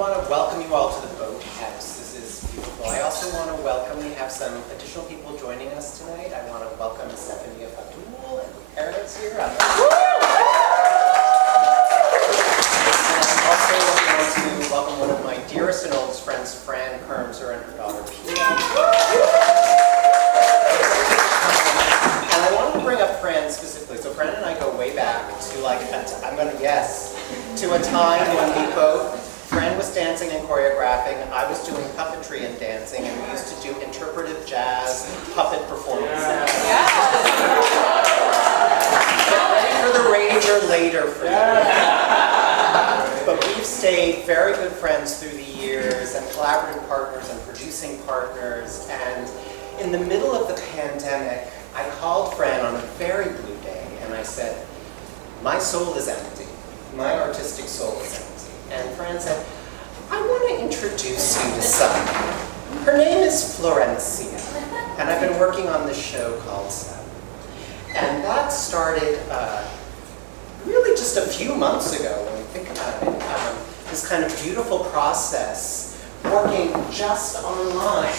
want to welcome you all to the Boathouse. This is beautiful. I also want to welcome, we have some additional people joining us tonight. I want to welcome Stephanie Fatul and the parents here. And I also want to welcome one of my dearest and oldest friends, Fran Kermser, and her daughter, Pia. And I want to bring up Fran specifically. So Fran and I go way back to to a time when we both, Fran was dancing and choreographing, I was doing puppetry and dancing, and we used to do interpretive jazz puppet performances. Get ready for the rager later for that. But we've stayed very good friends through the years, and collaborative partners and producing partners, and in the middle of the pandemic, I called Fran on a very blue day, and I said, my soul is empty. My artistic soul is empty. And Fran said, I want to introduce you to someone. Her name is Florencia, and I've been working on this show called Summer. And that started really just a few months ago when we think about it. This kind of beautiful process, working just online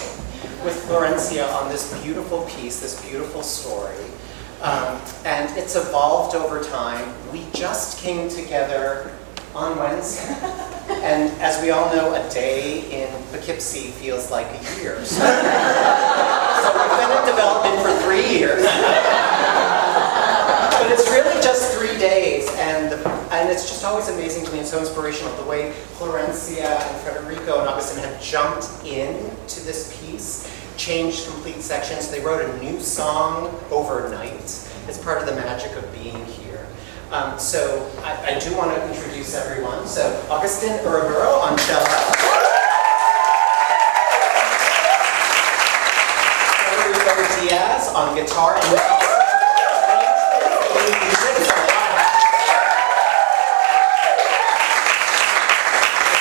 with Florencia on this beautiful piece, this beautiful story. And it's evolved over time. We just came together on Wednesday. And as we all know, a day in Poughkeepsie feels like a year. So we've been in development for 3 years. But it's really just 3 days. And it's just always amazing to me and so inspirational the way Florencia and Federico and Agustin have jumped into this piece, changed complete sections. They wrote a new song overnight. It's part of the magic of being here. So I do want to introduce everyone. So Agustin Uriburu on cello. Federico Diaz on guitar.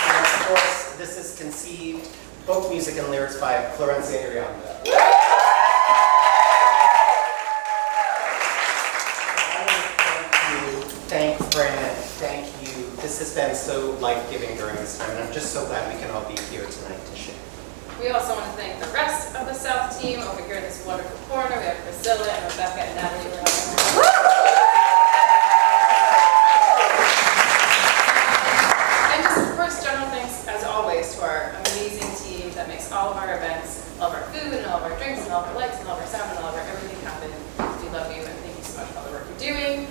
And of course, this is conceived, both music and lyrics by Florencia Iriondo. Thank Fran, thank you. This has been so life-giving during this time, and I'm just so glad we can all be here tonight to share. We also want to thank the rest of the South team over here in this wonderful corner. We have Priscilla and Rebecca and Natalie. And just, of course, general thanks, as always, to our amazing team that makes all of our events, all of our food, and all of our drinks, and all of our lights, and all of our sound, and all of our everything happen. We love you, and thank you so much for all the work you're doing.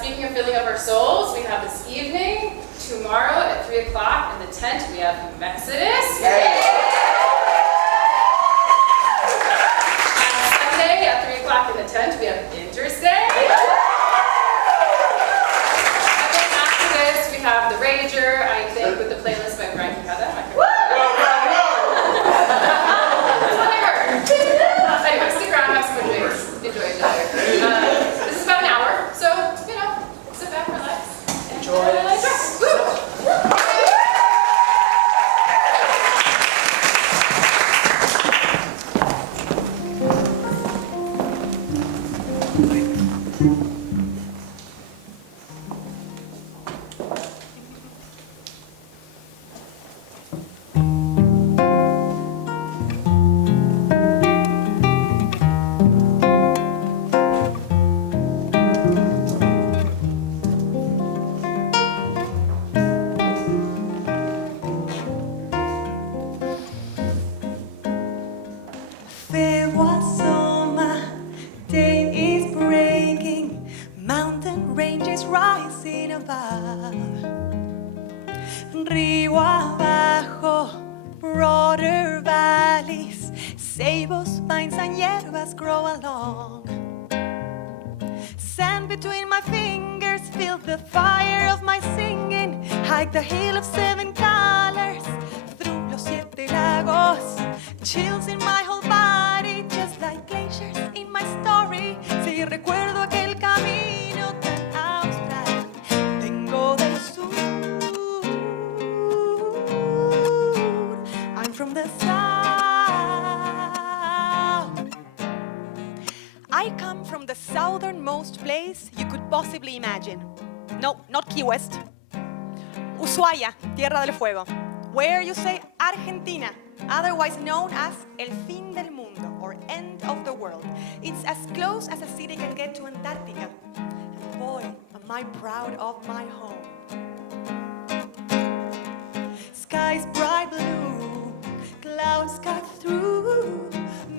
Speaking of filling up our souls, we have this evening, tomorrow at 3 o'clock in the tent, we have Exodus. And Sunday at 3 o'clock in the tent, we have Interstate. And then after this, we have The Rager, I think, with the playlist by Wright. You have that? That's what I heard. Anyway, stick around, have some more drinks, enjoy each other. This is about an hour, so, sit back, relax, and enjoy. Río abajo, broader valleys, sabos, vines and hierbas grow along. Sand between my fingers, feel the fire of my singing. Hike the hill of 7 colors, through los 7 lagos. Chills in my whole body, just like glaciers in my story. Si recuerdo aquel camino tan austral, vengo del sur. I'm from the south. I come from the southernmost place you could possibly imagine. No, not Key West. Ushuaia, Tierra del Fuego. where you say Argentina, otherwise known as El Fin del Mundo, or End of the World. It's as close as a city can get to Antarctica. And boy, am I proud of my home. Skies bright blue, clouds cut through,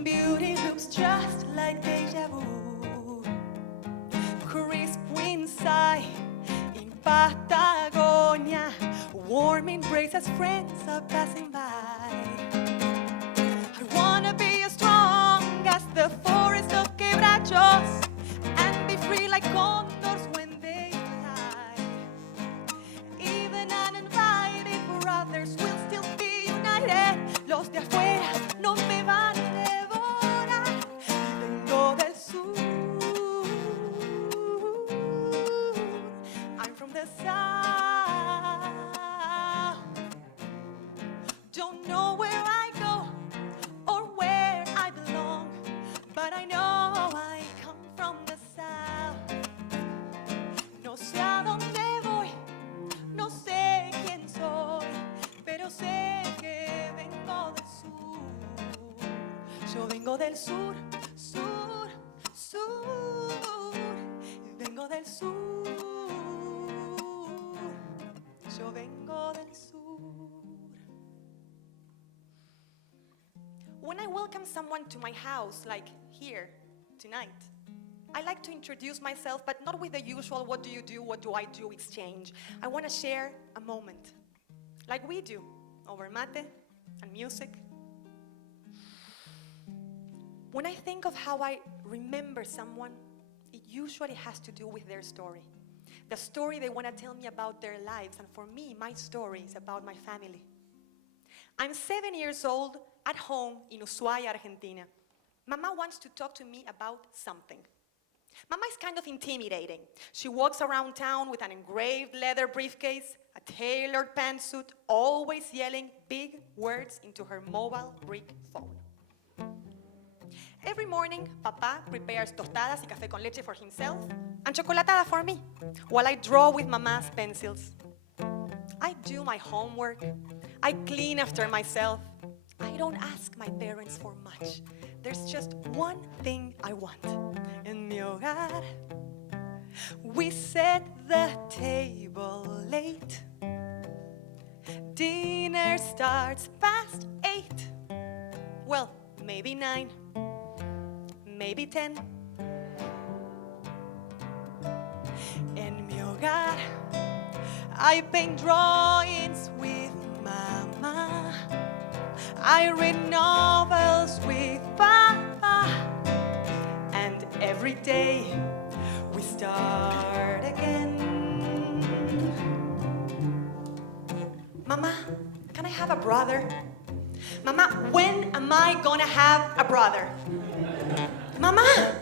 beauty looks just like deja vu. Crisp wind sigh in Patagonia, warm embrace as friends are passing by. I wanna be as strong as the forest of quebrachos and be free like condors when they fly. Even uninvited brothers will still be united. Los de afuera no me van a devorar. Vengo del sur. I'm from the south. Don't know where I go or where I belong, but I know I come from the south. No sé a dónde voy, no sé quién soy, pero sé que vengo del sur. Yo vengo del sur, sur, sur. Vengo del sur. Yo vengo del sur. When I welcome someone to my house, like here, tonight, I like to introduce myself, but not with the usual what do you do, what do I do exchange. I want to share a moment, like we do, over mate and music. When I think of how I remember someone, it usually has to do with their story. The story they want to tell me about their lives, and for me, my story is about my family. I'm 7 years old at home in Ushuaia, Argentina. Mama wants to talk to me about something. Mama is kind of intimidating. She walks around town with an engraved leather briefcase, a tailored pantsuit, always yelling big words into her mobile brick phone. Every morning, Papa prepares tostadas y café con leche for himself and chocolatada for me, while I draw with Mama's pencils. I do my homework. I clean after myself. I don't ask my parents for much. There's just one thing I want. En mi hogar, we set the table late. Dinner starts past 8. Well, maybe 9, maybe 10. En mi hogar, I paint drawings with Mama. I read novels with Papa. And every day we start again. Mama, can I have a brother? Mama, when am I gonna have a brother? Mama!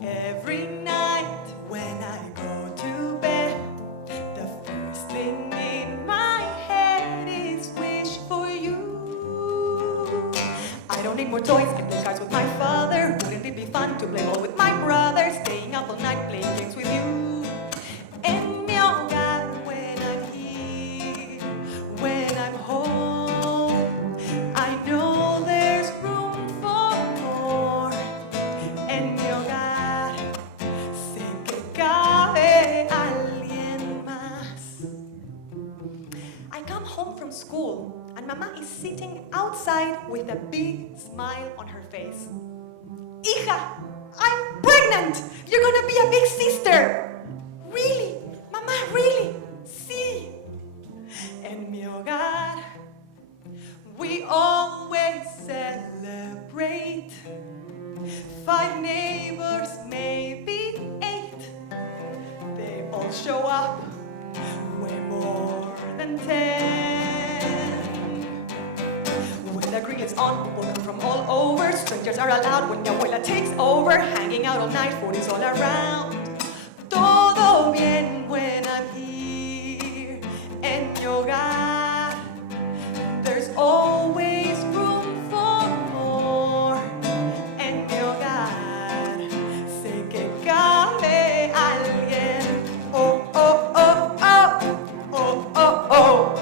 Every night when I go to bed, the first thing in my head is wish for you. I don't need more toys, I play cards with my father. Wouldn't it be fun to play ball with my brother? Staying up all night playing games with you. En mi hogar, when I'm here, when I'm home, I know there's room for more. En mi hogar, sé que cabe alguien más. I come home from school and Mama is sitting outside with a big smile on her face. Hija, I'm pregnant! You're gonna be a big sister! Really? Mama, really? Sí. En mi hogar, we always celebrate. 5 neighbors, maybe 8. They all show up, way more than 10. When the grill is on, people come from all over. Strangers are allowed when the abuela takes over. Hanging out all night, food is all around. Todo bien when I'm here. En mi hogar, there's always room for more. En mi hogar, sé que cabe alguien. Oh, oh, oh, oh, oh, oh, oh.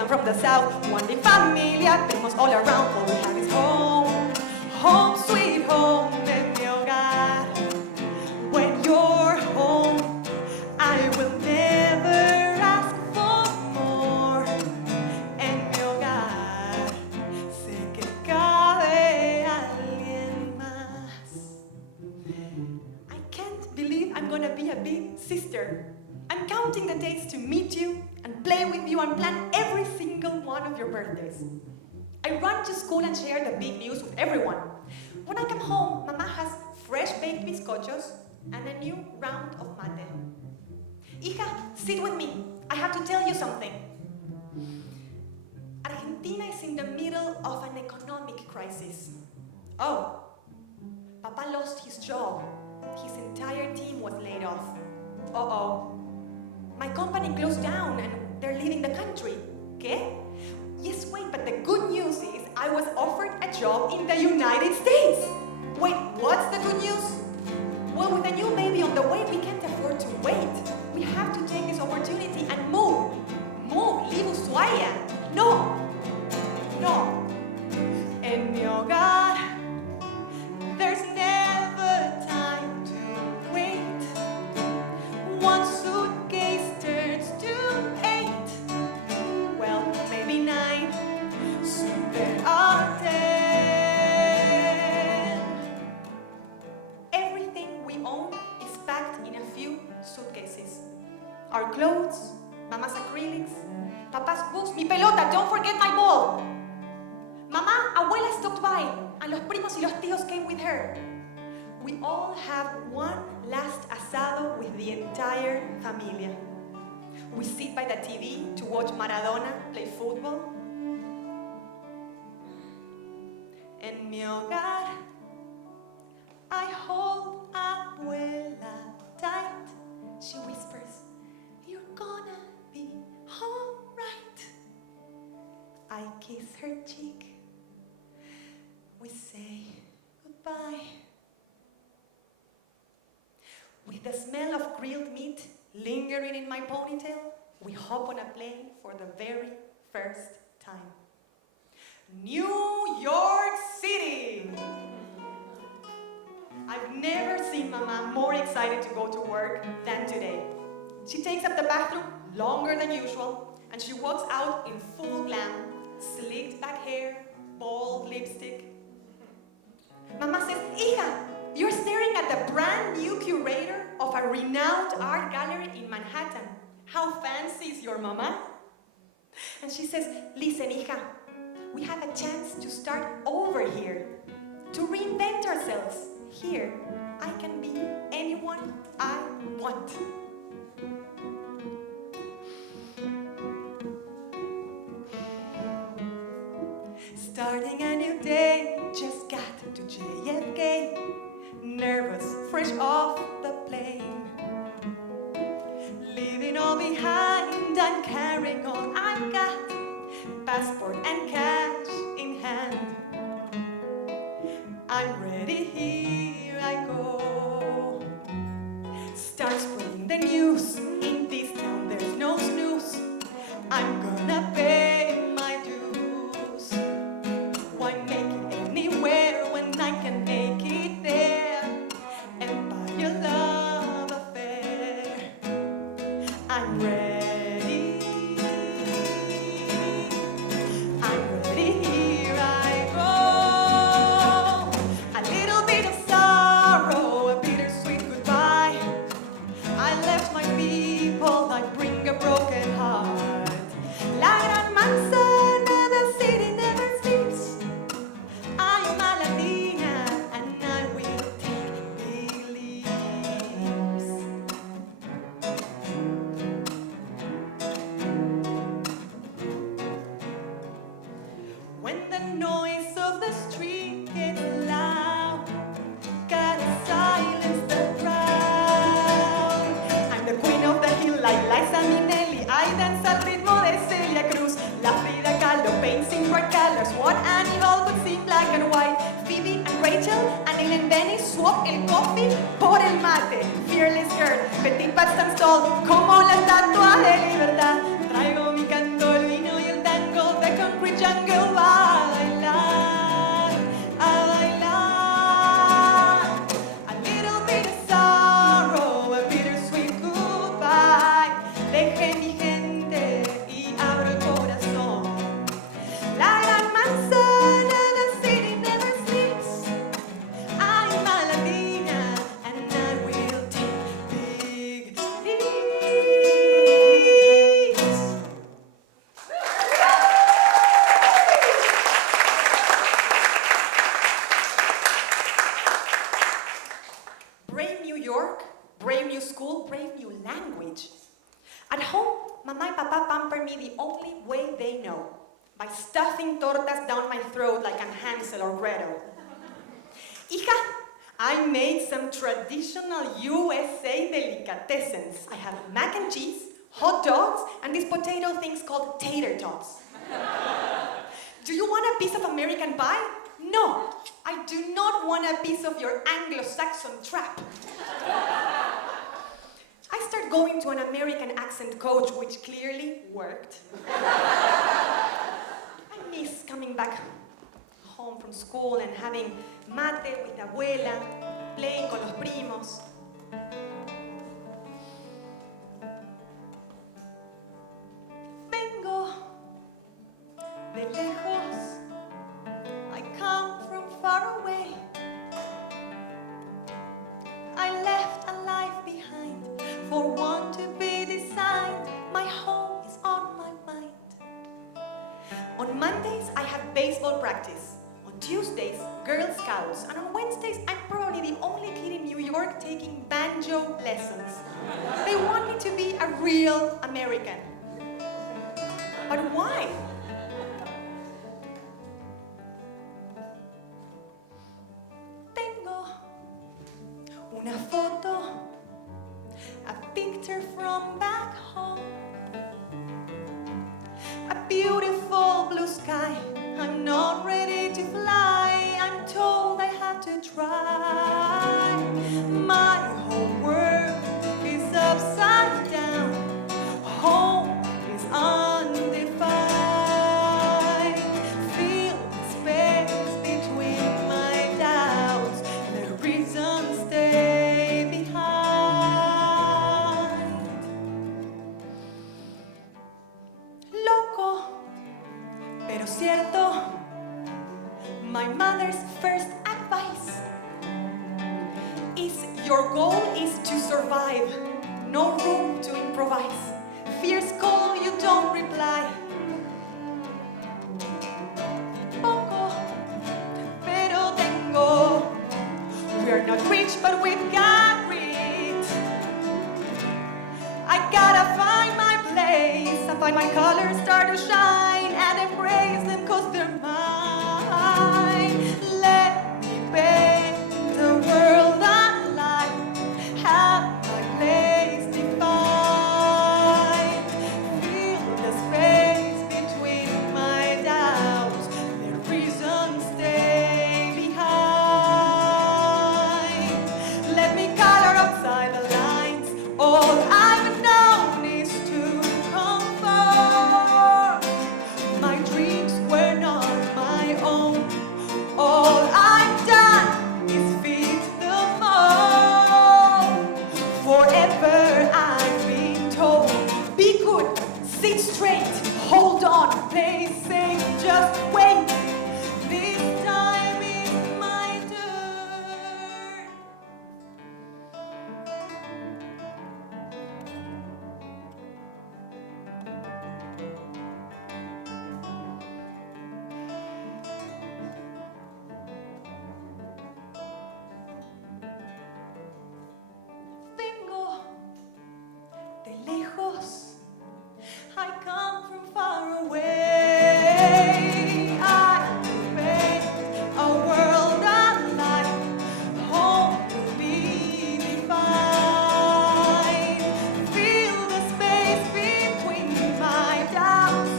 come from the south. One big familia, primos all around. All we have is home, home sweet home, en mi hogar. When you're home, I will never ask for more. En mi hogar, sé que cabe alguien más. I can't believe I'm gonna be a big sister. I'm counting the days to meet you and play with you and plan every single one of your birthdays. I run to school and share the big news with everyone. When I come home, Mama has fresh baked bizcochos and a new round of mate. Hija, sit with me. I have to tell you something. Argentina is in the middle of an economic crisis. Oh, Papa lost his job. His entire team was laid off. Uh-oh. My company closed down and they're leaving the country. ¿Qué? Yes, wait, but the good news is I was offered a job in the United States. Wait, what's the good news? Well, with a new baby on the way, we can't afford to wait. We have to take this opportunity and move. Move, leave Ushuaia. No, no. En mi hogar, there's never time to wait. One suitcase turns to 8. Well, maybe 9. Soon there are 10. Everything we own is packed in a few suitcases. Our clothes, Mama's acrylics, Papa's books, mi pelota, don't forget my ball. Mamá, abuela stopped by, and los primos y los tíos came with her. We all have one last asado with the entire familia. We sit by the TV to watch Maradona play football. En mi hogar, I hold abuela tight. She whispers, "You're gonna be all right." I kiss her cheek. We say goodbye. With the smell of grilled meat lingering in my ponytail, we hop on a plane for the very first time. New York City! I've never seen Mama more excited to go to work than today. She takes up the bathroom longer than usual, and she walks out in full glam, slicked back hair, bold lipstick. Mama says, "Hija, you're staring at the brand new curator of a renowned art gallery in Manhattan. How fancy is your mama?" And she says, "Listen, hija, we have a chance to start over here, to reinvent ourselves. Here, I can be anyone I want." Starting a new day, just got to JFK, nervous, fresh off the plane. Leaving all behind and carrying all I've got, passport and cash in hand. I'm ready, here I go. Start spreading the news, in this town there's no snooze. I'm gonna pay my dues. Why make it anywhere when I can make it there and buy your love affair? I'm ready. I'm ready, here I go. A little bit of sorrow, a bittersweet goodbye. I left my people, I bring a broken heart. La gran manzana, the city never sleeps. I am a Latina and I will take big leaps. When the noise of the street gets loud, gotta silence the crowd. I'm the queen of the hill like Liza Minnelli. I dance al ritmo de Celia Cruz. La Frida Kahlo paints in bright colors. What Annie Hall would see black and white. Phoebe and Rachel and Ellen Benny swap el coffee por el mate. Fearless girl, petit pat stands tall como la estatua de libertad. Traigo mi canto, el vino y el by stuffing tortas down my throat like I'm Hansel or Gretel. Hija, I made some traditional USA delicatessens. I have mac and cheese, hot dogs, and these potato things called tater tots. Do you want a piece of American pie? No, I do not want a piece of your Anglo-Saxon trap. I start going to an American accent coach, which clearly worked. I miss coming back home from school and having mate with abuela, playing con los primos. Vengo de lejos, I come from far away. I left a life behind for one to be designed. My home is on my mind. On Mondays, I have baseball practice. On Tuesdays, Girl Scouts. And on Wednesdays, I'm probably the only kid in New York taking banjo lessons. They want me to be a real American. But why? Tengo una foto, a picture from back home, a beautiful blue sky. I'm not ready to fly, I'm told I have to try. My whole world is upside down, home is undefined. Feel the space between my doubts, the reasons stay behind. Loco, pero cierto, my mother's first advice is your goal is to survive, no room to improvise. Fierce call, you don't reply. Poco, pero tengo. We're not rich, but we've got grit. I gotta find my place. I find my colors start to shine and embrace them 'cause they're mine. Let me paint the world I like. Have my place defined. Feel the space between my doubts. The reasons stay behind. Let me color outside the lines. All I've known is to comfort. My dreams were not my own. All I've done is feed the mold. Forever I've been told, be good, sit straight, hold on, play safe, just wait. This time is my turn. Vengo de lejos, I come from far away. I paint a world unlike home will be defined. Feel the space between my doubts.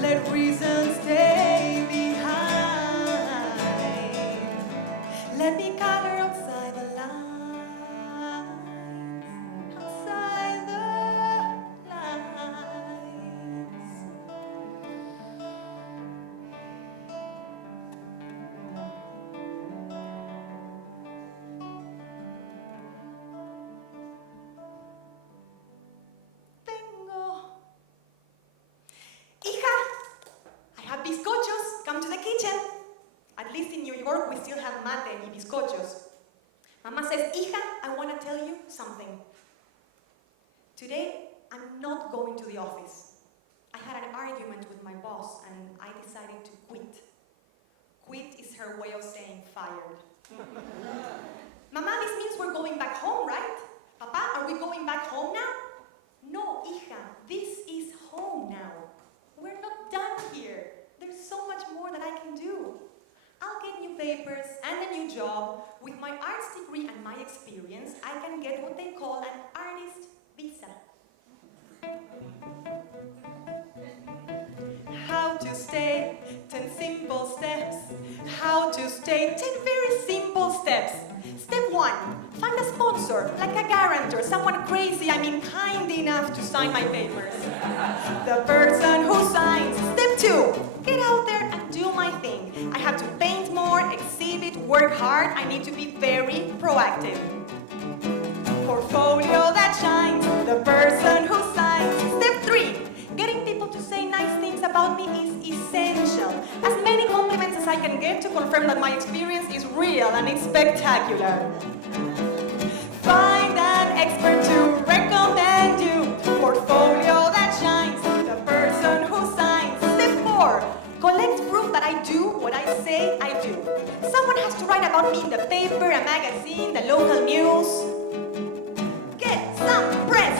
Let reason stay behind. Let me color outside the lines. Outside the lines. Tengo. Hija, I have bizcochos. Come to the kitchen. At least in New York, we still have mate y bizcochos. Mama says, hija, I want to tell you something. Today, I'm not going to the office. I had an argument with my boss and I decided to quit. Quit is her way of saying fired. Mama, this means we're going back home, right? Papa, are we going back home now? No, hija, this is home now. We're not done here. There papers, and a new job, with my arts degree and my experience, I can get what they call an artist visa. How to stay, 10 simple steps. How to stay, 10 very simple steps. Step 1, find a sponsor, like a guarantor, someone crazy, kind enough to sign my papers. The person who signs. Step 2, get out there and do my thing. I have to paint more, exhibit, work hard. I need to be very proactive. Portfolio that shines, the person who signs. Step 3, getting people to say nice things about me is essential. As many compliments as I can get to confirm that my experience is real and it's spectacular. Find an expert to recommend you. Portfolio that shines, the person who signs. Step 4, collect proof that I do what I say I do. Someone has to write about me in the paper, a magazine, the local news. Get some press.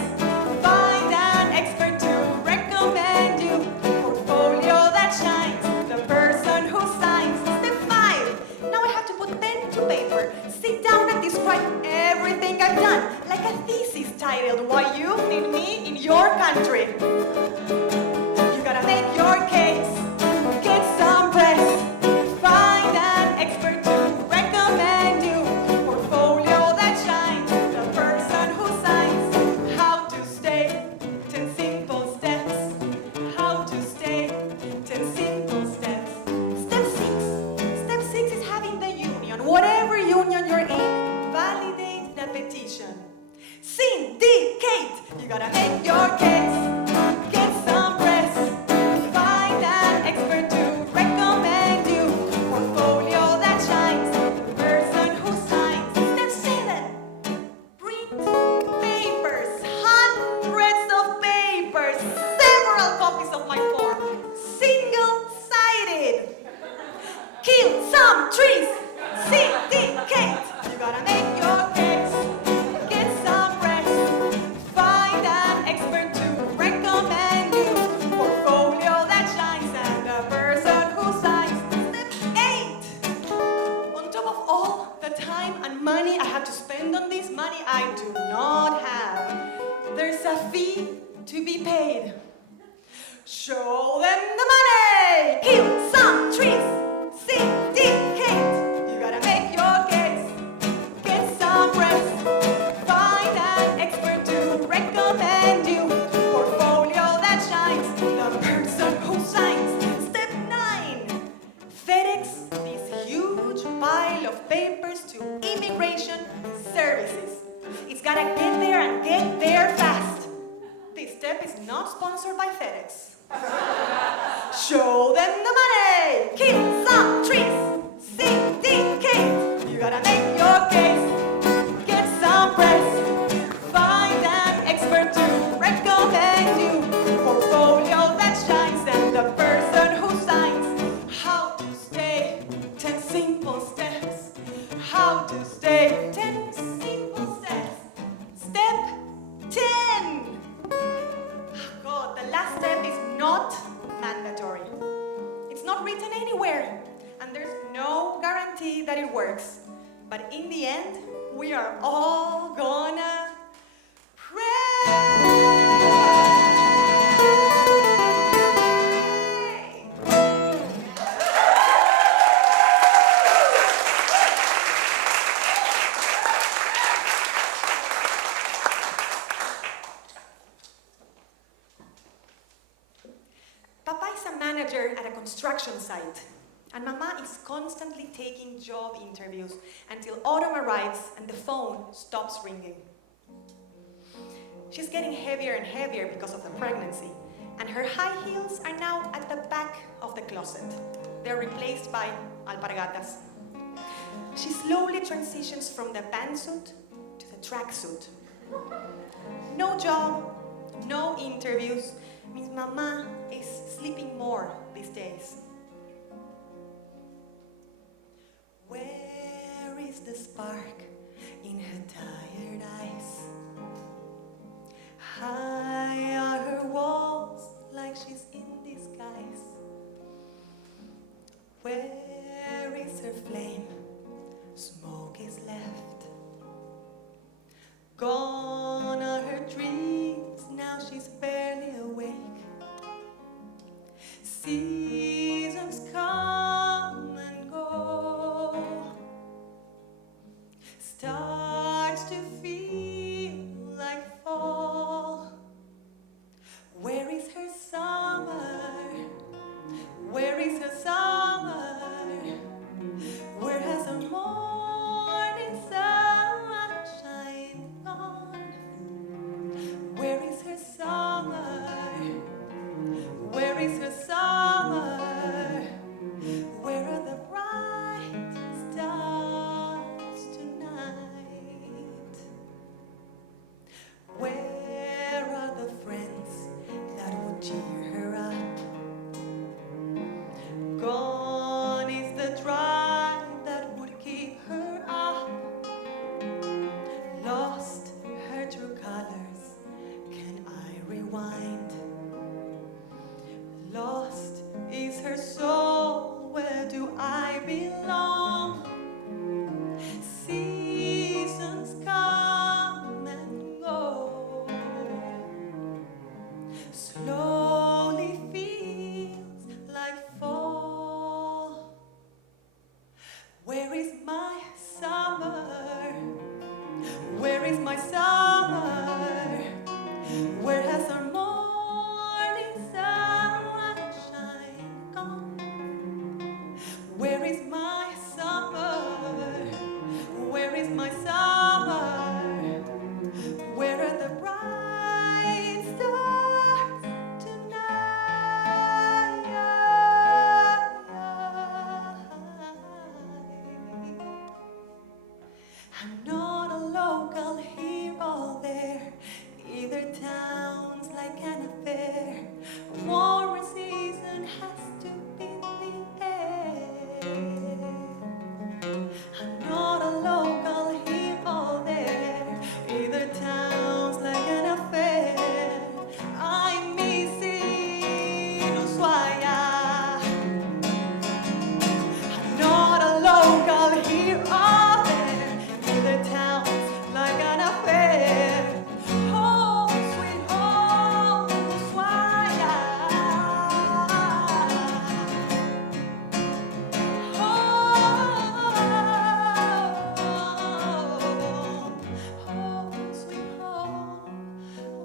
Find an expert to recommend you. Portfolio that shines, the person who signs. Step 5, now I have to put pen to paper. Sit down and describe everything I've done, like a thesis titled "Why You Need Me in Your Country." You gotta make your case. Get some press. Find an expert to recommend you. Portfolio that shines, the person who signs. How to stay, 10 simple steps. How to stay, 10 simple steps. Step 6. Step 6 is having the union. Whatever union you're in, validate the petition. Syndicate. You gotta make your case. Get some press. Find an expert to recommend you. Portfolio that shines, the person who signs. Step 7. Print papers. Hundreds of papers. Several copies of my form. Single-sided. Kill some trees. Syndicate. You gotta make your case. Get some rest. Find an expert to recommend you. Portfolio that shines and the person who signs. Step 8. On top of all the time and money I have to spend on this, money I do not have, there's a fee to be paid. Show them the money. Kill some trees. Syndicate. You gotta make your case. Get some rest. Find an expert to recommend you. Portfolio that shines, the person who signs. Step 9. FedEx this huge pile of papers to immigration services. It's gotta get there and get there fast. This step is not sponsored by FedEx. Show them the money. Kill some trees. Syndicate. You gotta make your case. Get some press. Find an expert to recommend you. Portfolio that shines and the person who signs. How to stay, 10 simple steps. How to stay, 10 simple steps. Step 10. God, the last step is not mandatory. It's not written anywhere, and there's no guarantee that it works. But in the end, we are all gonna pray. Papa is a manager at a construction site, and Mama is constantly taking job interviews until autumn arrives and the phone stops ringing. She's getting heavier and heavier because of the pregnancy, and her high heels are now at the back of the closet. They're replaced by alpargatas. She slowly transitions from the pantsuit to the tracksuit. No job, no interviews, means Mama is sleeping more these days. Where is the spark in her tired eyes? High are her walls like she's in disguise. Where is her flame? Smoke is left. Gone are her dreams, now she's barely awake. Seasons come and go. Starts to feel like fall. Where is her summer? Where is her summer? Where has her morning sunshine gone? Where is her summer? Where is her summer? Where are the bright stars tonight? Where are the friends that would cheer her up? Gone is the drive that would keep her up. Lost her true colors, can I rewind? Lost is her soul, where do I belong? Seasons come and go. Slowly feels like fall. Where is my summer? Where is my summer? Where has our morning sunshine gone? Where is my summer? Where is my summer? Where are the bright stars tonight? I'm not a local here or there, either town's like an affair. Warmer season has to be the air. I'm not a local here or there, either town's like an affair. I'm missing Ushuaia. I'm not a local here or there, either town's like an affair. Home, sweet home, Ushuaia. Home, sweet home,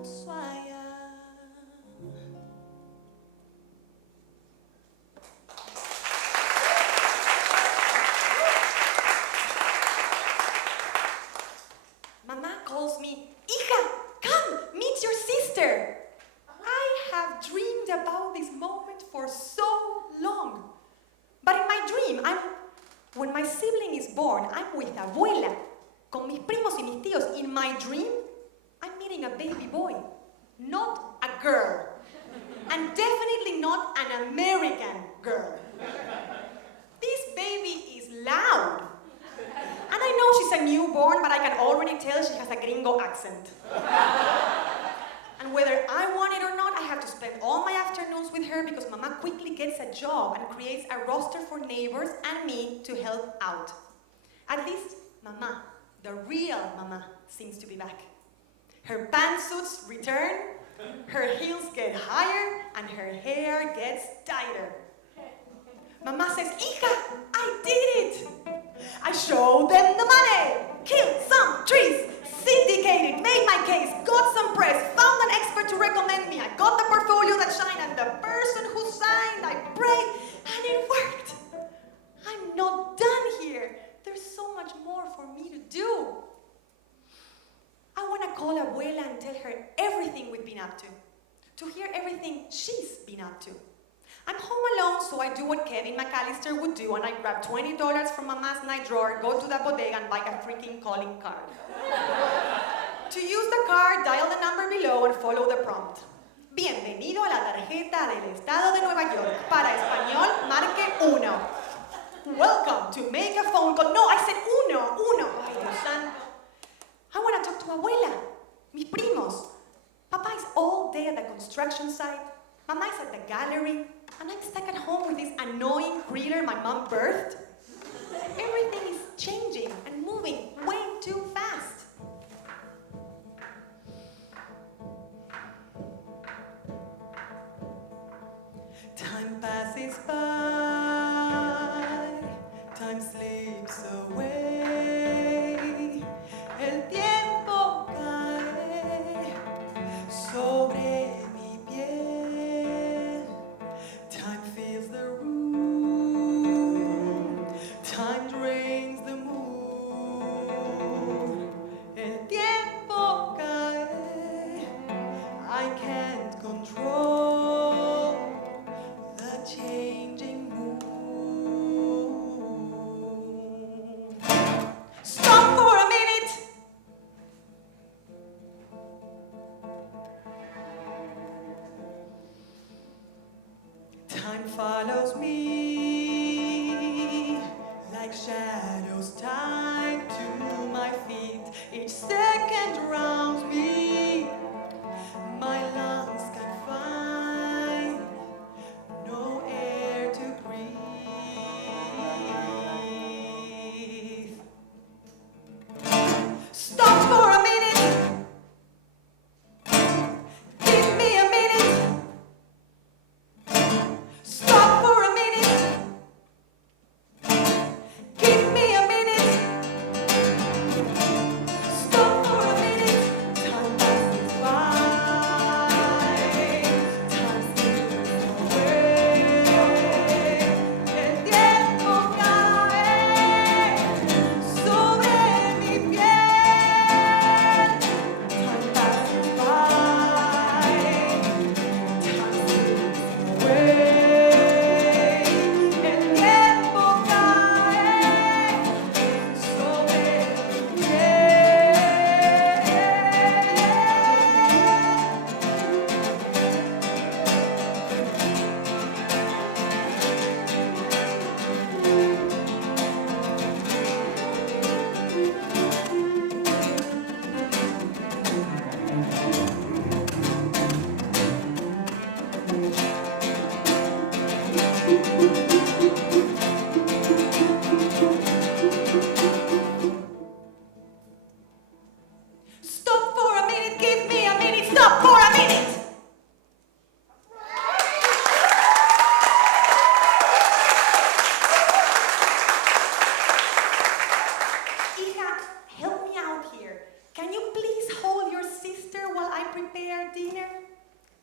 Ushuaia. Mama calls me, Hija, come, meet your sister. I have dreamed about this moment for so long. But in my dream, when my sibling is born, I'm with abuela, con mis primos y mis tíos. In my dream, I'm meeting a baby boy, not a girl. And definitely not an American girl. This baby is loud. And I know she's a newborn, but I can already tell she has a gringo accent. And whether I want it or not, I have to spend all my afternoons with her because Mama quickly gets a job and creates a roster for neighbors and me to help out. At least Mama, the real Mama, seems to be back. Her pantsuits return, her heels get higher, and her hair gets tighter. Mama says, Hija, I did it! I showed them the money, killed some trees, syndicated, made my case, got some press, found an expert to recommend me, I got the portfolio that shined, and the person who signed, I prayed, and it worked. I'm not done here. There's so much more for me to do. I want to call Abuela and tell her everything we've been up to hear everything she's been up to. I'm home alone, so I do what Kevin McAllister would do, and I grab $20 from Mama's night drawer, go to the bodega, and buy a freaking calling card. To use the card, dial the number below and follow the prompt. Bienvenido a la tarjeta del Estado de Nueva York. Para español, marque 1. Welcome to make a phone call. No, I said uno. Ay, Dios santo. I want to talk to Abuela, mis primos. Papa is all day at the construction site. Mama is at the gallery. And I'm stuck at home with this annoying creature my mom birthed. follows me like shadows tied to my feet. Each second drowns me. My lungs can find no air to breathe. Stop for a minute. Give me a minute. Stop for a minute. Give me a minute. Stop for a minute. Time passes by. Time slips away. El tiempo cae sobre mi piel. Time passes by. Time slips away. El tiempo cae sobre mi Stop for a minute, give me a minute, stop for a minute! Hija, help me out here. Can you please hold your sister while I prepare dinner?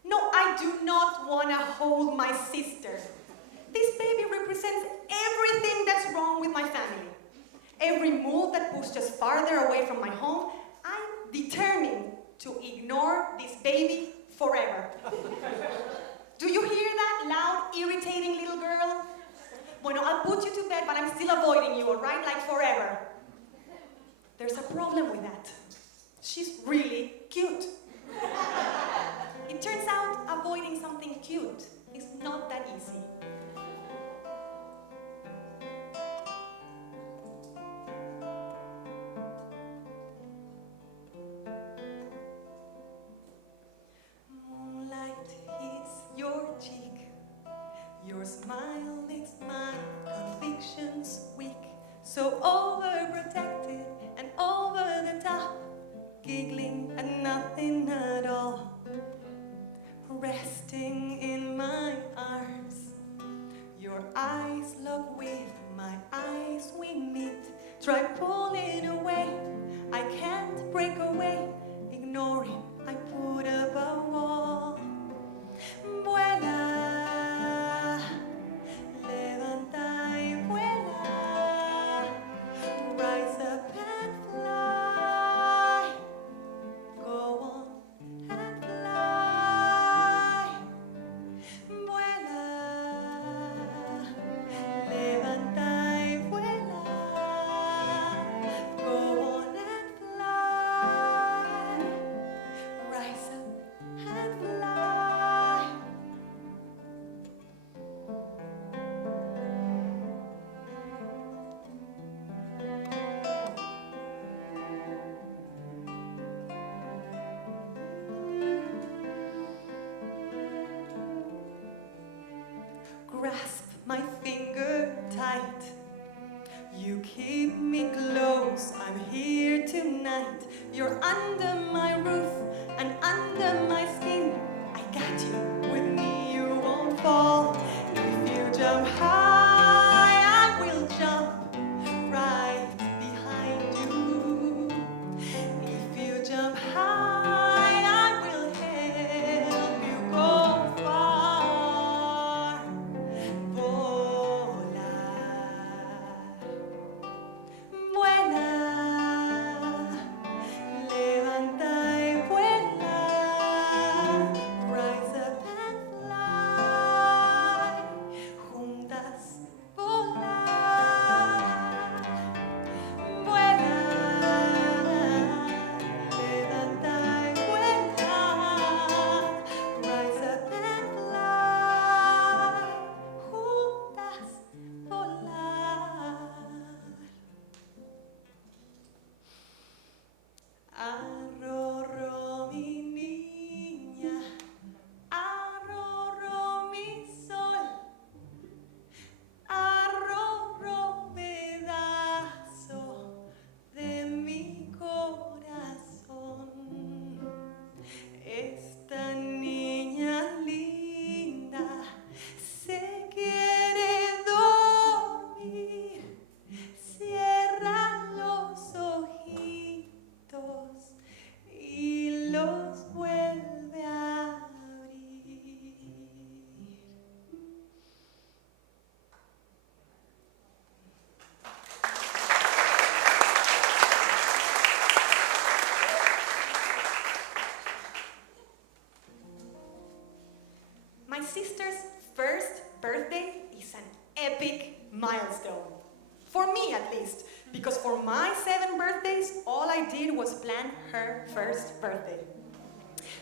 No, I do not want to hold my sister. This baby represents everything that's wrong with my family. Every move that pushes us farther away from my home, I'm determined to ignore this baby forever. Do you hear that loud, irritating little girl? Bueno, I'll put you to bed, but I'm still avoiding you, all right? Like forever. There's a problem with that. She's really cute. It turns out avoiding something cute is not that easy. Moonlight hits your cheek. Your smile makes my convictions weak. So overprotected and over the top, giggling at nothing at all. Resting in my arms, your eyes lock with my eyes, we meet. Try pulling away, I can't break away. Ignoring, I put up a wall. Vuela, levanta y vuela. Rise up and fly. Go on and fly. Vuela, levanta y vuela. Go on and fly. Rise up and fly. epic milestone. For me, at least. Because for my 7 birthdays, all I did was plan her first birthday.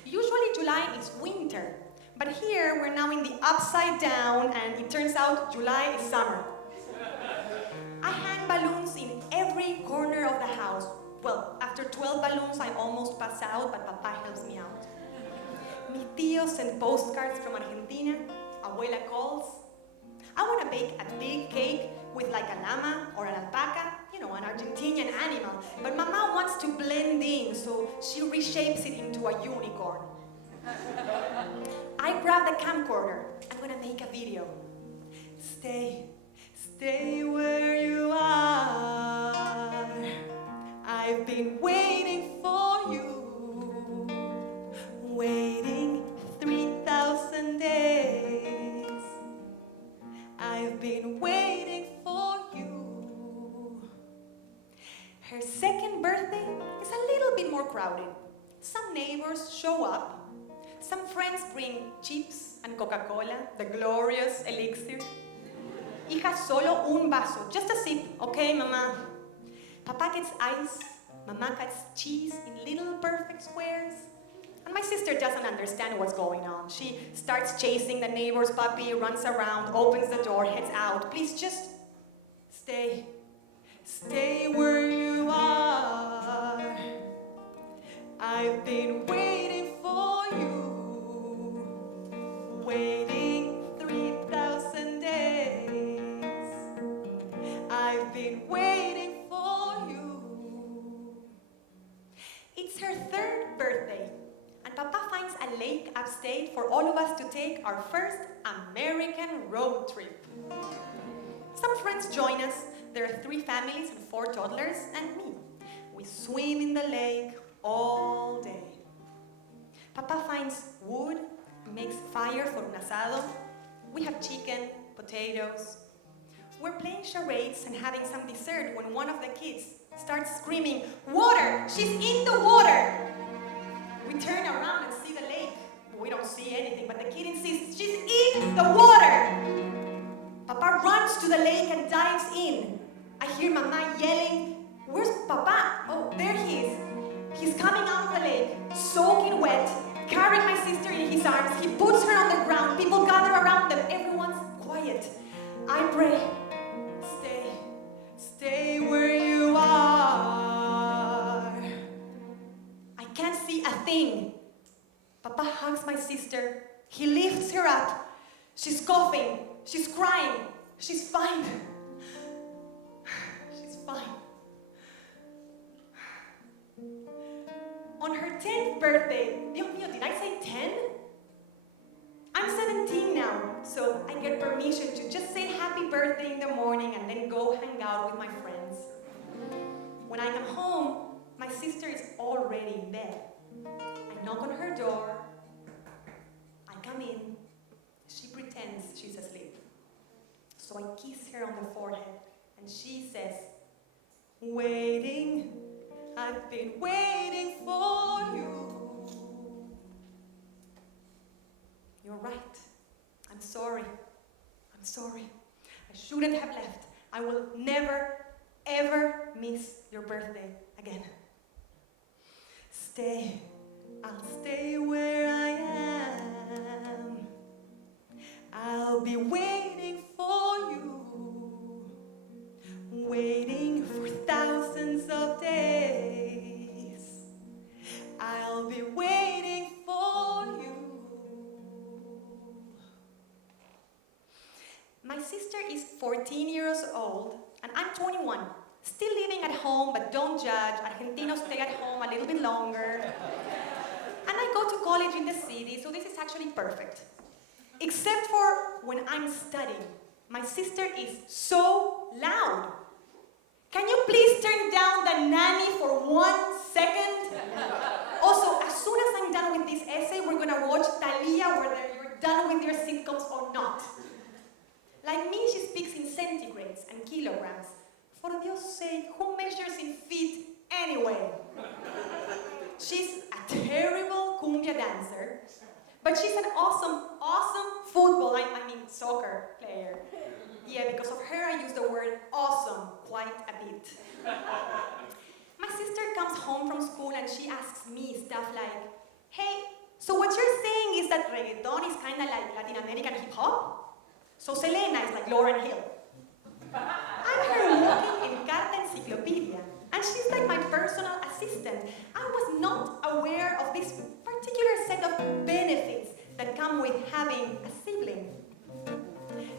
Usually July is winter, but here we're now in the upside down, and it turns out July is summer. I hang balloons in every corner of the house. Well, after 12 balloons, I almost pass out, but Papa helps me out. Mi tío send postcards from Argentina. Abuela calls. I want to bake a big cake with like a llama or an alpaca, you know, an Argentinian animal. But Mama wants to blend in, so she reshapes it into a unicorn. I grab the camcorder. I'm gonna make a video. Stay where you are. I've been waiting for you. Waiting 3,000 days. I've been waiting for you. Her second birthday is a little bit more crowded. Some neighbors show up. Some friends bring chips and Coca-Cola, the glorious elixir. Hija, solo un vaso, just a sip, okay, Mama? Papa gets ice, Mama cuts cheese in little perfect squares. And my sister doesn't understand what's going on. She starts chasing the neighbor's puppy, runs around, opens the door, heads out. Please just stay where you are. I've been waiting for you, waiting 3,000 days. I've been waiting for you. It's her third birthday, and Papa finds a lake upstate for all of us to take our first American road trip. Some friends join us. There are 3 families and 4 toddlers and me. We swim in the lake all day. Papa finds wood, makes fire for un asado. We have chicken, potatoes. We're playing charades and having some dessert when one of the kids starts screaming, "Water! She's in the water!" We turn around and see the lake. We don't see anything, but the kid insists, "She's in the water!" Papa runs to the lake and dives in. I hear Mama yelling, "Where's Papa?" Oh, there he is. He's coming out of the lake, soaking wet, carrying my sister in his arms. He puts her on the ground. People gather around them. Everyone's quiet. I pray, stay where you are. I can't see a thing. Papa hugs my sister. He lifts her up. She's coughing. She's crying. She's fine. She's fine. On her 10th birthday, Dios mío, did I say 10? I'm 17 now, so I get permission to just say happy birthday in the morning and then go hang out with my friends. When I come home, my sister is already in bed. I knock on her door. I come in. She pretends she's asleep. So I kiss her on the forehead, and she says, "Waiting. I've been waiting for you." You're right. I'm sorry. I shouldn't have left. I will never, ever miss your birthday again. I'll stay where I am. I'll be waiting for you. Waiting for thousands of days. I'll be waiting for you. My sister is 14 years old and I'm 21. Still living at home, but don't judge. Argentinos stay at home a little bit longer. And I go to college in the city, so this is actually perfect. Except for when I'm studying. My sister is so loud. Can you please turn down the nanny for 1 second? Also, as soon as I'm done with this essay, we're gonna watch Thalia, whether you're done with your sitcoms or not. Like me, she speaks in centigrades and kilograms. For Dios sake, who measures in feet anyway? She's a terrible cumbia dancer, but she's an awesome football, I mean soccer player. Yeah, because of her, I use the word awesome quite a bit. My sister comes home from school and she asks me stuff like, hey, so what you're saying is that reggaeton is kind of like Latin American hip hop? So Selena is like Lauryn Hill. I'm her walking Encarta encyclopedia, and she's like my personal assistant. I was not aware of this particular set of benefits that come with having a sibling.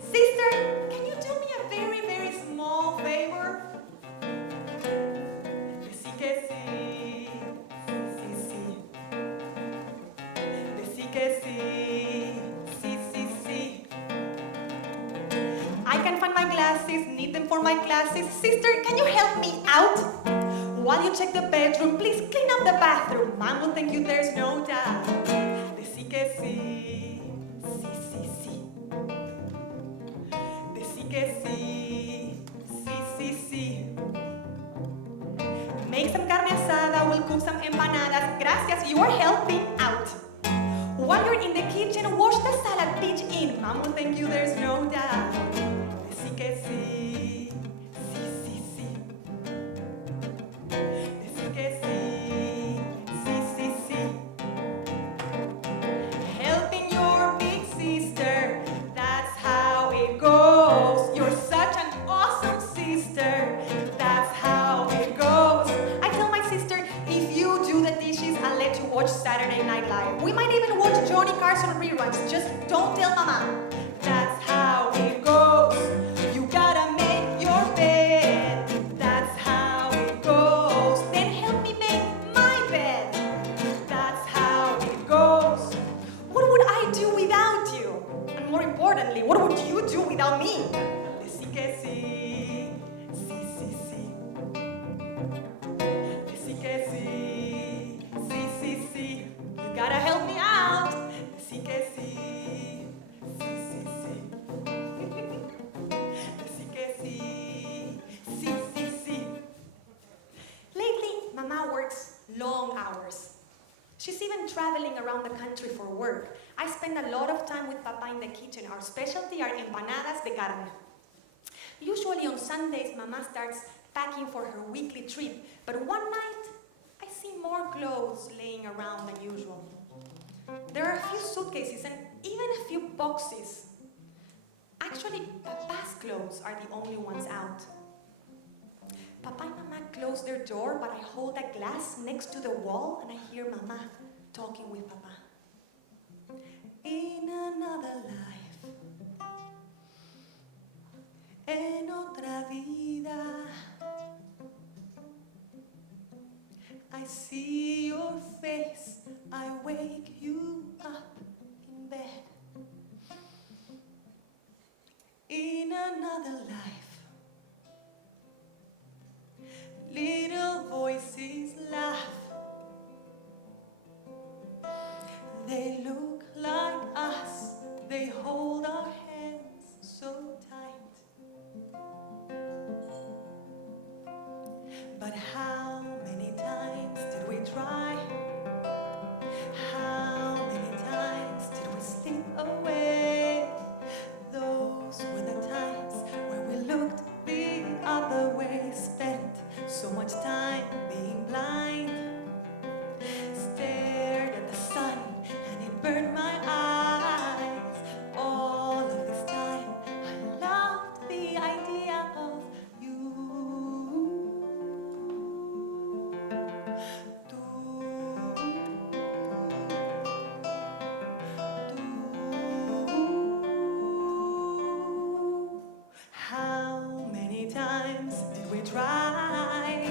Sister, can you do me a very, very small favor? Decí que sí, sí, sí. Decí que sí, sí, sí, sí. I can find my glasses, need them for my classes. Sister, can you help me out? While you check the bedroom, please clean up the bathroom. Mom will thank you, there's no doubt. Decí que sí, sí, sí, sí. Decí que sí, sí, sí, sí. Make some carne asada, we'll cook some empanadas. Gracias, you are helping out. While you're in the kitchen, wash the salad pitch in. Mom will thank you, there's no doubt. Decí que sí, sí, sí, sí. Decí que sí, sí, sí, sí. Helping your big sister, that's how it goes. You're such an awesome sister, that's how it goes. I tell my sister, if you do the dishes, I'll let you watch Saturday Night Live. We might even watch Johnny Carson reruns, just don't tell Mama. That's how it goes. You gotta make your bed, that's how it goes. Then help me make my bed, that's how it goes. What would I do without you? And more importantly, what would you do without me? Decí que sí, sí, sí, sí. Decí que sí, sí, sí, sí. You gotta help me out. Decí que sí, sí, sí, sí. Decí que sí, sí, sí, sí. Lately, Mama works long hours. She's even traveling around the country for work. I spend a lot of time with Papa in the kitchen. Our specialty are empanadas de carne. Usually on Sundays, Mama starts packing for her weekly trip, but one night, I see more clothes laying around than usual. There are a few suitcases and even a few boxes. Actually, Papa's clothes are the only ones out. Papa and Mama close their door, but I hold a glass next to the wall and I hear Mama talking with Papa. In another life, en otra vida, I see your face, I wake you up in bed. In another life, little voices laugh. They look like us, they hold our hands so tight. But how many times did we try? How many times did we slip away? Those were the times where we looked the other way, spent so much time being blind. Stared at the sun and it burned my eyes. All of this time I loved the idea of you. How many times did we try?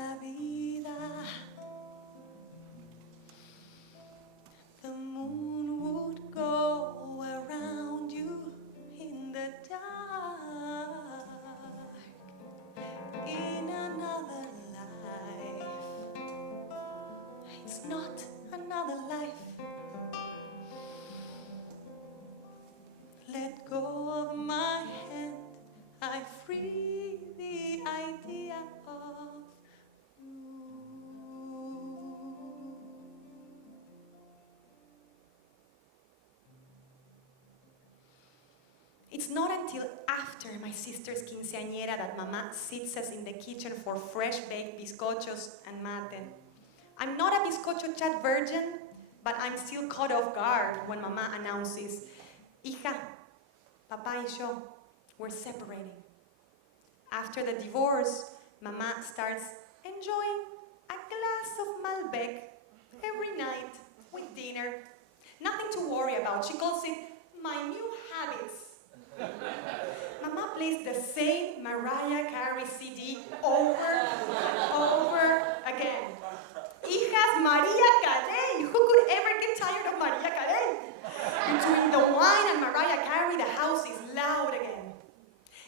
la vida. The moon would go around you in the dark. In another life, it's not another life. Let go of my hand, I free the idea of you. It's not until after my sister's quinceañera that Mama sits us in the kitchen for fresh baked bizcochos and mate. I'm not a bizcocho chat virgin, but I'm still caught off guard when Mama announces, "Hija, Papa y yo, we're separating." After the divorce, Mama starts enjoying a glass of Malbec every night with dinner. Nothing to worry about. She calls it my new habits. Mama plays the same Mariah Carey CD over and over again. Hijas, Maria Carey. Who could ever get tired of Maria Carey? Between the wine and Mariah Carey, the house is loud again.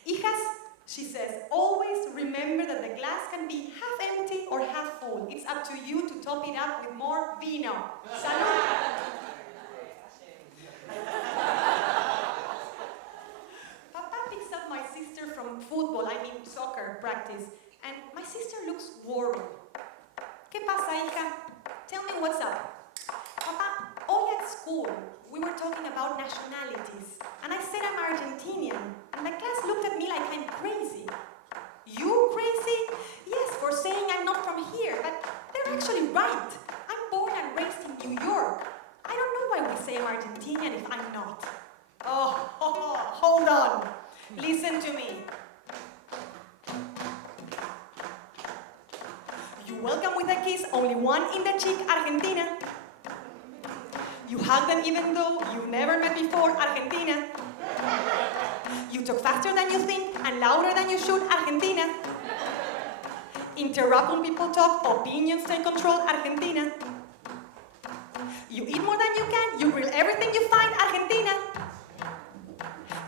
Hijas, she says, always remember that the glass can be half empty or half full. It's up to you to top it up with more vino. Salud. Papa picks up my sister from football, soccer practice, and my sister looks worried. ¿Qué pasa, hija? Tell me what's up. Papa, hoy at school, we were talking about nationalities, and I said I'm Argentinian, and the class looked at me like I'm crazy. You crazy? Yes, for saying I'm not from here, but they're actually right. I'm born and raised in New York. I don't know why we say I'm Argentinian if I'm not. Oh, hold on. Listen to me. You welcome with a kiss, only one in the cheek, Argentina. You hug them even though you've never met before, Argentina. You talk faster than you think and louder than you should, Argentina. Interrupt when people talk, opinions take control, Argentina. You eat more than you can, you grill everything you find, Argentina.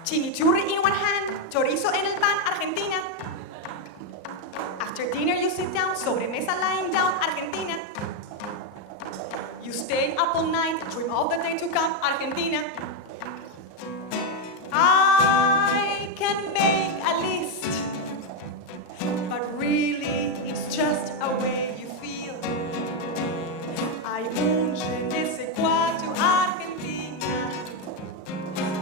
Chimichurri in one hand, chorizo en el pan, Argentina. After dinner you sit down, sobremesa lying down, Argentina. You stay up all night, dream of the day to come, Argentina. I can make a list, but really it's just a way you feel. Hay un je ne sais quoi to Argentina.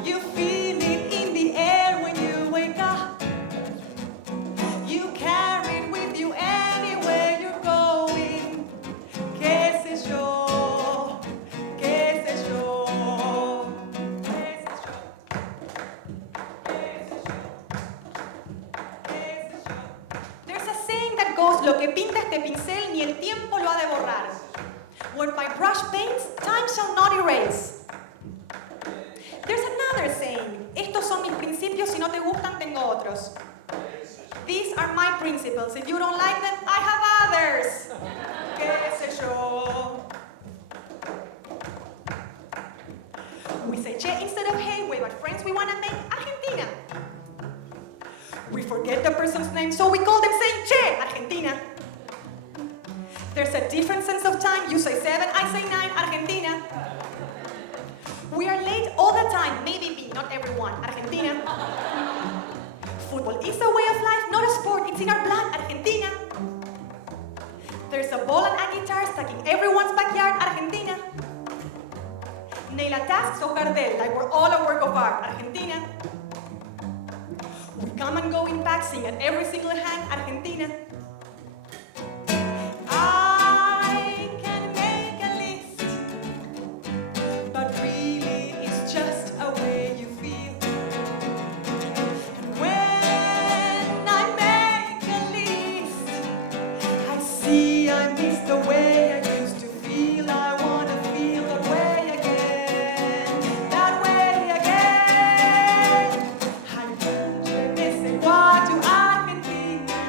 You feel it in the air when you wake up. You carry it with you anywhere you're going. ¿Qué sé yo? ¿Qué sé yo? ¿Qué sé yo? ¿Qué sé yo? ¿Qué sé yo? There's a saying that goes, lo que pinta este pincel ni el tiempo lo ha de borrar. What my brush paints, time shall not erase. There's another saying, estos son mis principios, si no te gustan tengo otros. These are my principles, if you don't like them, I have others. ¿Qué sé yo? We say che instead of hey, wave at friends we wanna make, Argentina. We forget the person's name, so we call them saying che, Argentina. There's a different sense of time, you say 7, I say 9, Argentina. We are late all the time, maybe me, not everyone, Argentina. Football is a way of life, not a sport, it's in our blood, Argentina. There's a ball and a guitar stuck in everyone's backyard, Argentina. Nail a task so Gardel, like we're all a work of art, Argentina. We come and go in packs, sing at every single hand, Argentina. I can make a list, but really it's just a way you feel. And when I make a list, I see I miss the way I used to feel. I wanna feel that way again, that way again. Hay un je ne sais quoi to Argentina.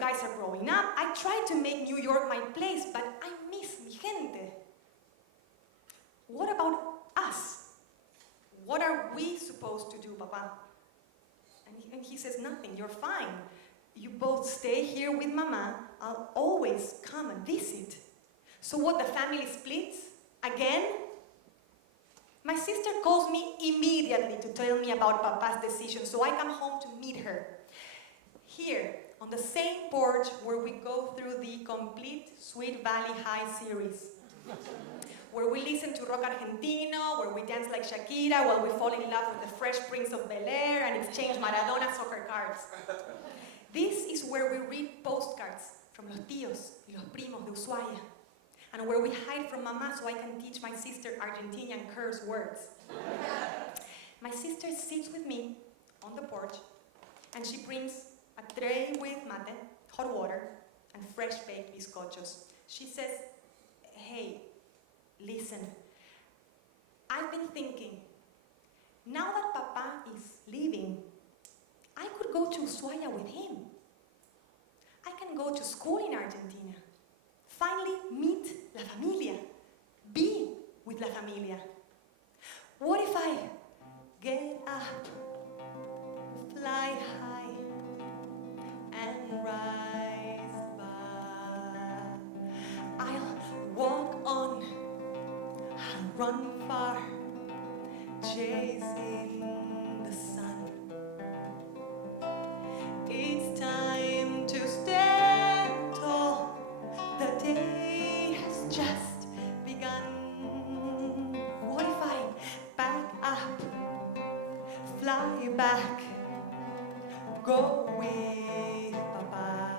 guys are growing up. I try to make New York my place, but I miss mi gente. What about us? What are we supposed to do, Papa? And he says, nothing, you're fine. You both stay here with Mama. I'll always come and visit. So what, the family splits? Again? My sister calls me immediately to tell me about Papa's decision, so I come home to meet her. Here, on the same porch where we go through the complete Sweet Valley High series. Where we listen to rock argentino, where we dance like Shakira, while we fall in love with the Fresh Prince of Bel-Air and exchange Maradona soccer cards. This is where we read postcards from los tíos y los primos de Ushuaia, and where we hide from Mama so I can teach my sister Argentinian curse words. My sister sits with me on the porch, and she brings a tray with mate, hot water, and fresh baked bizcochos. She says, hey, listen, I've been thinking, now that Papa is leaving, I could go to Ushuaia with him. I can go to school in Argentina. Finally meet la familia. Be with la familia. What if I get up, fly high, and rise by? I'll walk on and run far, chasing the sun. It's time to stand tall. The day has just begun. What if I back up, fly back, go with Papa?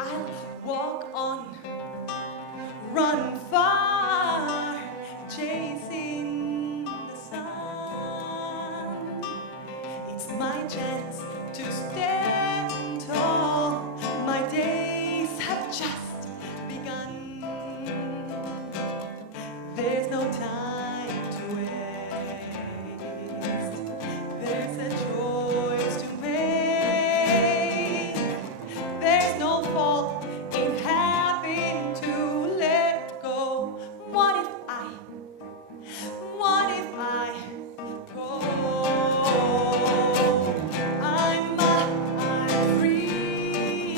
I'll walk on, run far, chasing the sun. It's my chance to stand tall. My days have just begun. There's no time to waste. There's a choice to make. There's no fault in having to let go. What if I go? I'm free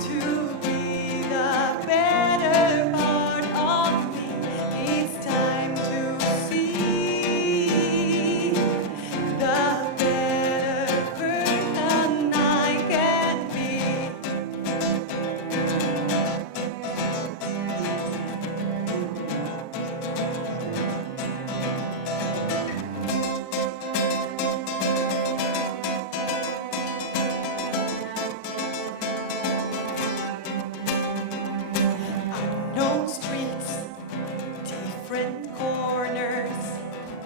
to be the better part of me. It's time to see the better person I can be. Unknown streets, different corners,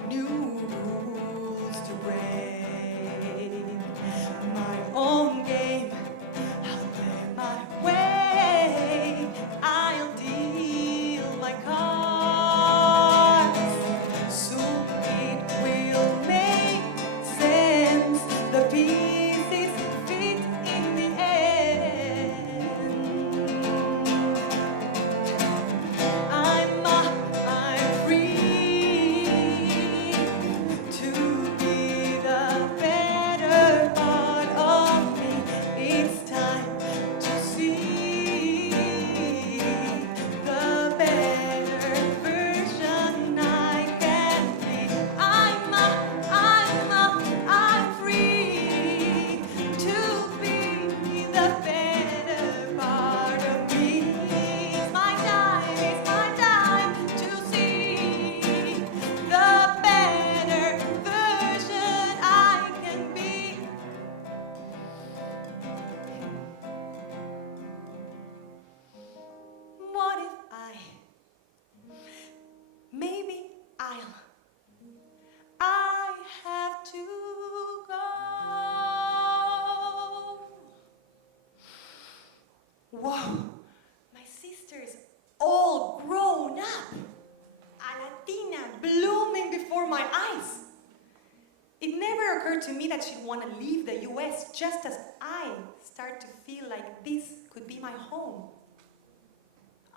new rules to break. My own game, I'll play my way. I'll deal my cards. Soon it will make sense. The pieces fit in the end. I'm free to be the better part of me. It's time to see the better version I can be. I'm free to be the better part of me. It's my time to see the better version I can be. What if maybe I have to go. Whoa, my sister's all grown up. A Latina blooming before my eyes. It never occurred to me that she'd want to leave the US just as I I start to feel like this could be my home.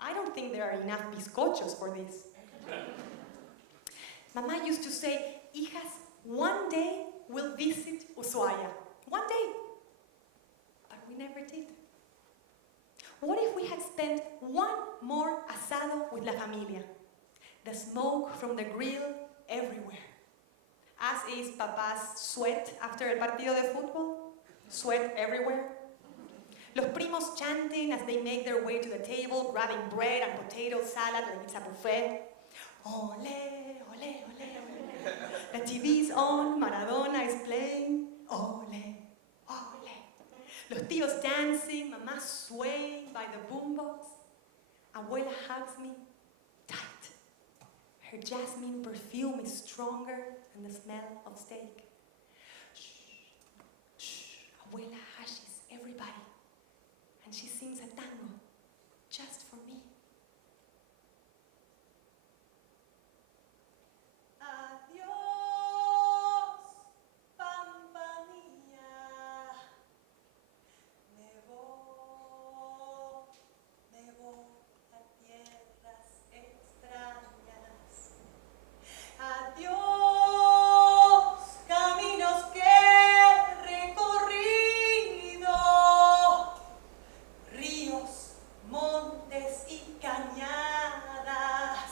I don't think there are enough bizcochos for this. Mama used to say, hijas, one day we'll visit Ushuaia. One day. But we never did. What if we had spent one more asado with La Familia? The smoke from the grill everywhere. As is Papa's sweat after el partido de fútbol. Sweat everywhere. Los primos chanting as they make their way to the table, grabbing bread and potato salad like it's a buffet. Ole, ole, ole, ole. The TV's on, Maradona is playing. Ole, ole. Los tíos dancing, Mama swaying by the boombox. Abuela hugs me tight. Her jasmine perfume is stronger than the smell of steak. Shh, shh. Abuela hushes everybody. And she sings a tango just for me. Adiós, pampa mía. Me voy a tierras extrañas. Adiós, caminos que he recorrido. Ríos, montes y cañadas,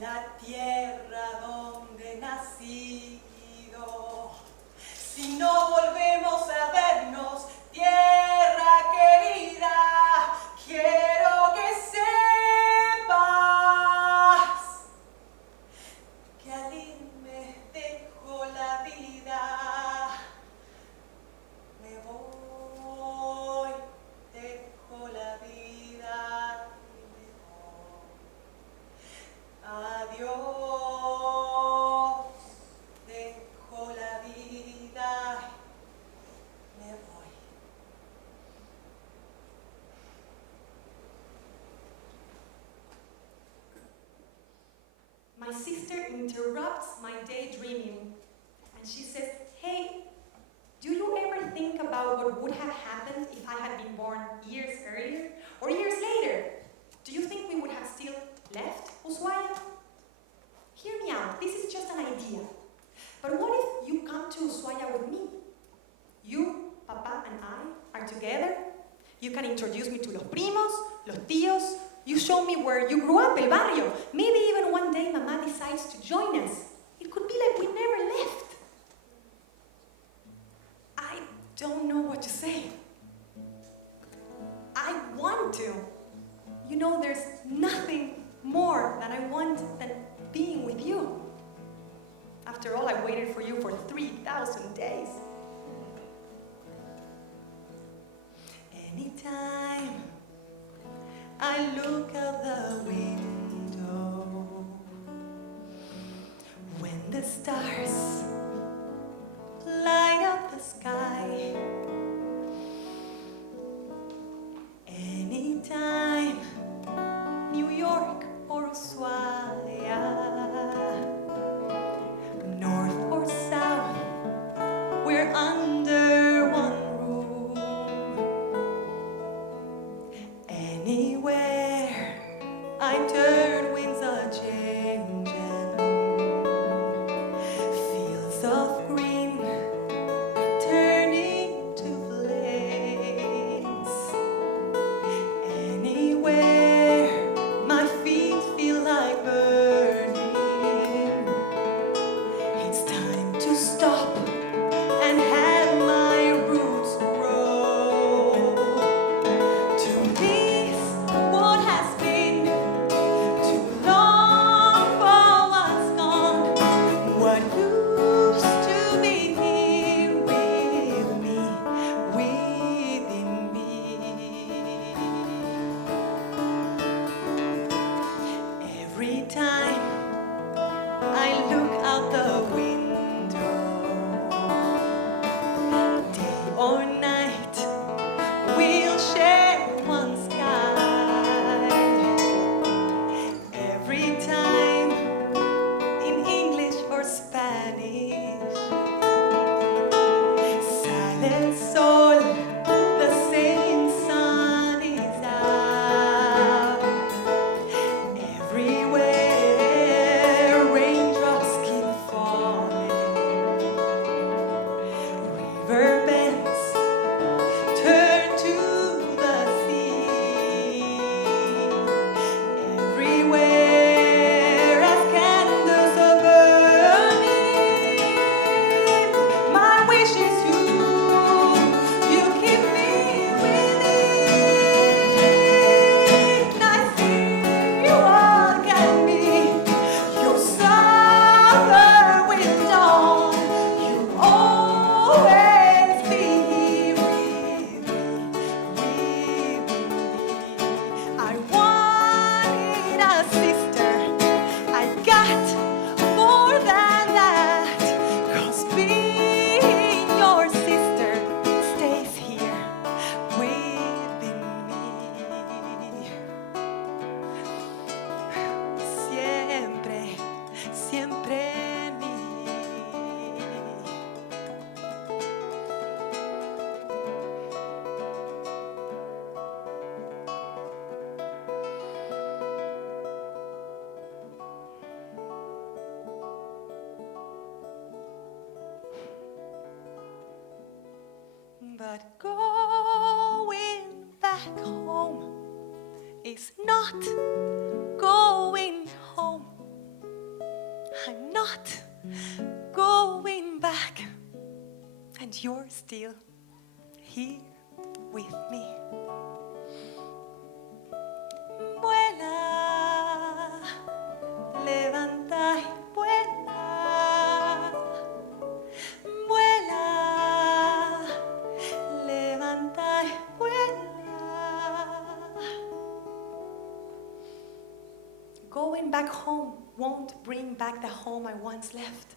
la tierra donde he nacido. Si no volvemos a vernos, tierra querida, quiero que sepas que al irme dejo la vida. Me voy, dejo la vida y me voy. Adiós, dejo la vida y me voy. My sister interrupts my daydreaming and she says, hey, do you ever think about what would have happened if I had been born years earlier or years later? Do you think we would have still left Ushuaia? Hear me out, this is just an idea. But what if you come to Ushuaia with me? You, Papa, and I are together. You can introduce me to los primos, los tíos. You show me where you grew up, el barrio. Maybe even one day Mama decides to join us. It could be like we never left. I don't know what to say. I want to. You know, there's nothing more that I want than being with you. After all, I waited for you for 3,000 days. Anytime I look out the window, when the stars light up the sky, anytime New York or Ushuaia, north or south, we're under one roof. Anywhere I turn, winds are changing. Fields of green turning to flames. Anywhere my feet feel like burning. It's time to stop and have my roots grow. To miss what has been, But going back home is not going home. I'm not going back, and you're still here with me. Vuela, levanta y vuela. Vuela, levanta y vuela. Going back home won't bring back the home I once left.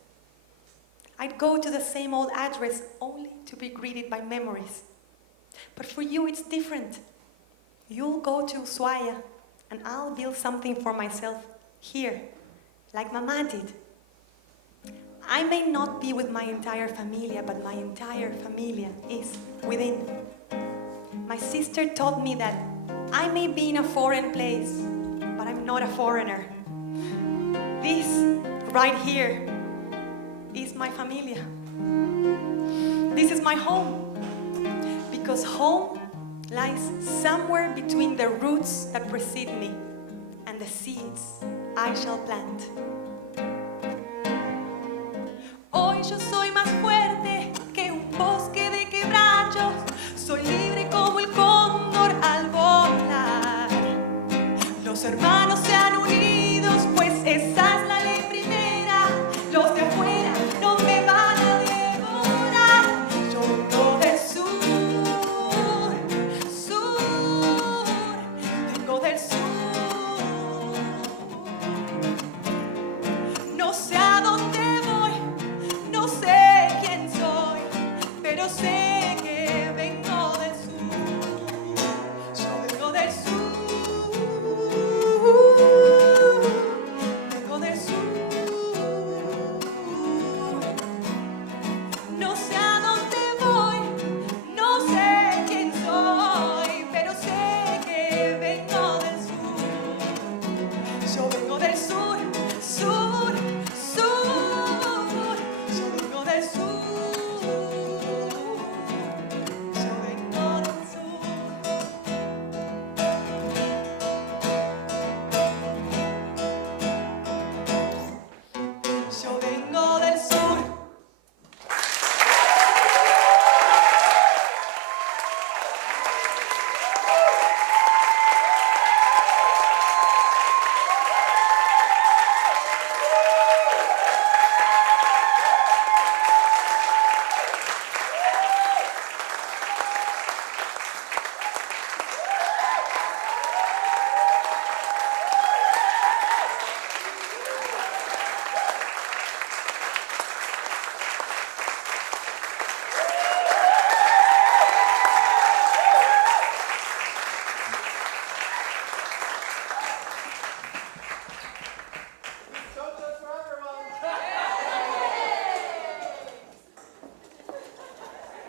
I'd go to the same old address only to be greeted by memories. But for you, it's different. You'll go to Ushuaia, and I'll build something for myself here, like Mama did. I may not be with my entire familia, but my entire familia is within. My sister taught me that I may be in a foreign place, but I'm not a foreigner. This right here is my familia. This is my home. Because home lies somewhere between the roots that precede me and the seeds I shall plant. Hoy yo soy más fuerte que un bosque de quebrachos. Soy libre como el cóndor al volar. Los hermanos se han unido, pues esa es la